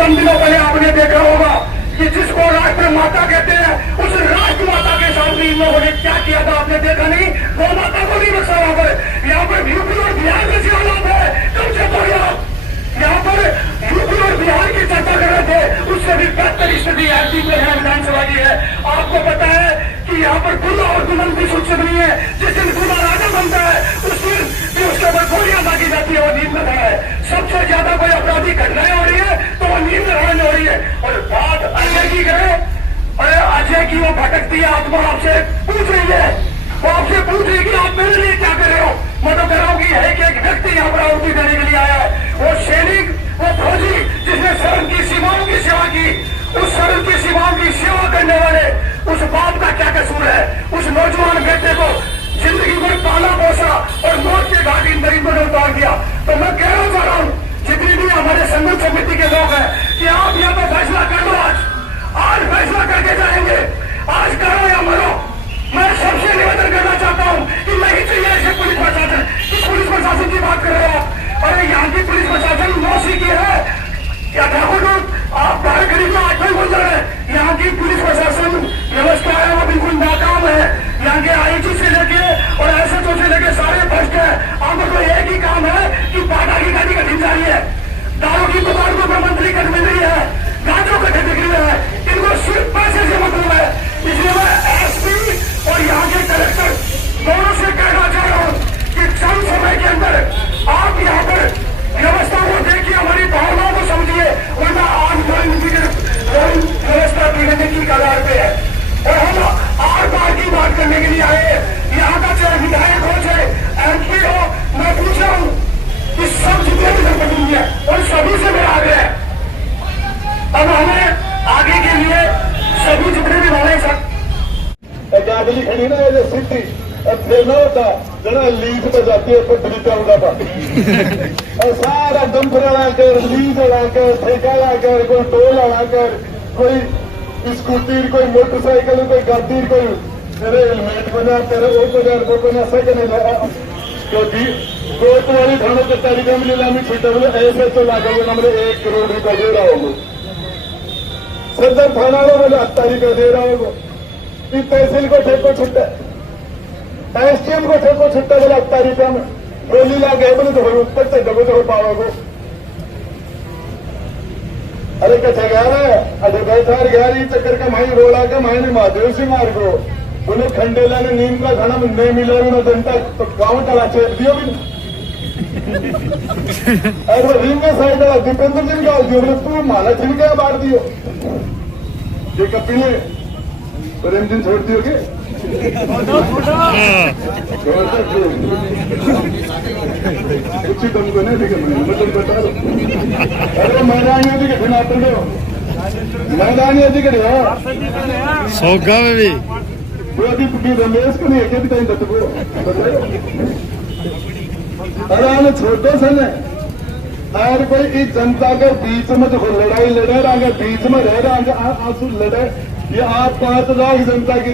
चंद दिनों पहले आपने देखा होगा कि जिसको राष्ट्र माता कहते हैं उस राष्ट्र माता के सामने इन लोगों ने क्या किया था आपने देखा नहीं? गौ माता को नहीं बचा यहाँ पर यूपी और बिहार में से हालात है। कम से थोड़ी आप यहाँ पर यूपी और बिहार की चर्चा कर रहे थे, उससे भी बेहतर स्थिति एमपी में है, विधानसभा की है। आपको पता है कि यहाँ पर दूल्हा और दुल्हन भी सुरक्षित नहीं है। जिस दिन दूल्हा राजा बनता है उस दिन भी उसके ऊपर गोलियां दागी जाती है, वो नींद में खड़ा है। सबसे ज्यादा कोई अपराधी घटनाएं हो रही है तो वो नींद में रहने हो रही है। और बात अजय की करे, अरे अजय की वो भटकती आत्मा आपसे पूछ रही है, वो आपसे पूछ रही कि आप मेरे लिए क्या कर रहे हो। मैं तो कह रहा हूँ कि है कि एक व्यक्ति यहाँ पर आहुति देने के लिए आया है, वो सैनिक, वो फौजी जिसने शरण की सीमाओं की सेवा की, उस शरण की सीमाओं की सेवा करने वाले उस बाप का क्या कसूर है? उस नौजवान बेटे को जिंदगी भर पाला पोसा और मौत के घाट इन मरीजों ने उतार दिया। तो मैं कहना चाह रहा हूँ जितनी भी हमारे संघर्ष समिति के लोग हैं कि आप यहाँ पर फैसला कर लो। आज फैसला करके जाएंगे, आज करो या मरो। मैं सबसे निवेदन करना चाहता हूँ कि नहीं चाहिए ऐसे पुलिस प्रशासन। किस पुलिस प्रशासन की बात कर रहे हो आप? अरे यहाँ की पुलिस प्रशासन मौसी की है या ठाकुर आप बाहर गरीब में आठ बोल रहे हैं। यहाँ की पुलिस प्रशासन व्यवस्था है वो बिल्कुल नाकाम है। यहाँ के आईजी से लेके और एसएचओ से लेके सारे भ्रष्ट है। आपको तो एक ही काम है कि पाटा की गाड़ी कटी जा रही है, दारू की दुकान को मंत्री कट मिल रही है, गाजों कटे बिक रही है। इनको सिर्फ पैसे से मतलब है। इसलिए मैं एसपी और यहाँ के कलेक्टर दोनों से कहना चाह रहा हूँ कि कम समय के अंदर आप यहाँ पर व्यवस्था को देखिए, हमारी भावनाओं को समझिए, वरना आज व्यवस्था बिगड़ने की कगार पे है। और हम आर पार की बात करने के लिए आए। यहाँ का चाहे विधायक हो चाहे एमपी हो, मैं पूछ रहा हूँ कि सब जितने भी जनप्रतिनिधि है और सभी से मेरा आग्रह है, अब हमें आगे के लिए सभी जितने भी वाले सब गाड़ी खड़ी ना ये सिटी फिर ना होता जरा लीज पे जाती है पर तरीका होगा और सारा डंपर लाकर लीज लाकर ठेका लाकर कोई टोल लाकर कोई स्कूटी कोई मोटरसाइकिल कोई गाड़ी कोई तेरे हेलमेट बना तेरे वो बना सके क्योंकि कोतवाली थानों के तारीखा में नीलामी छूटा बोले ऐसे तो लागे हमने 1 करोड़ रुपया दे रहा होगा। सदर थाना बोले 8 तारीख दे रहा होगा। तहसील को ठेको छुट्टा, एसडीएम को ठेको छुट्टा बोला 8 तारीखा में गोली लागे बोले तो ऊपर से डबो तो पावा को। अरे कैसे गया है अरे बैठा गया चक्कर का माही रोड़ा का माही ने महादेव सिंह मार को उन्हें खंडेला ने नीम का खाना नहीं मिला उन्हें जनता तो गाँव का चेप दियो भी अरे वो रिंग का साइड दीपेंद्र जी निकाल दियो बोले तू माला छिलका मार दियो ये कपी ने प्रेम दिन छोड़ दियो के कुछ तुमको नहीं ठीक है मैं तुम बता दो। अरे मैदानी होती के फिर दो मैदानी होती के सौगा में भी रमेश को नहीं एक टाइम को अरे हमें छोटो सन है और कोई इस जनता के बीच में जो लड़ाई लड़े रहा बीच में रह रहा आंसू लड़े ये आप 5,000 जनता की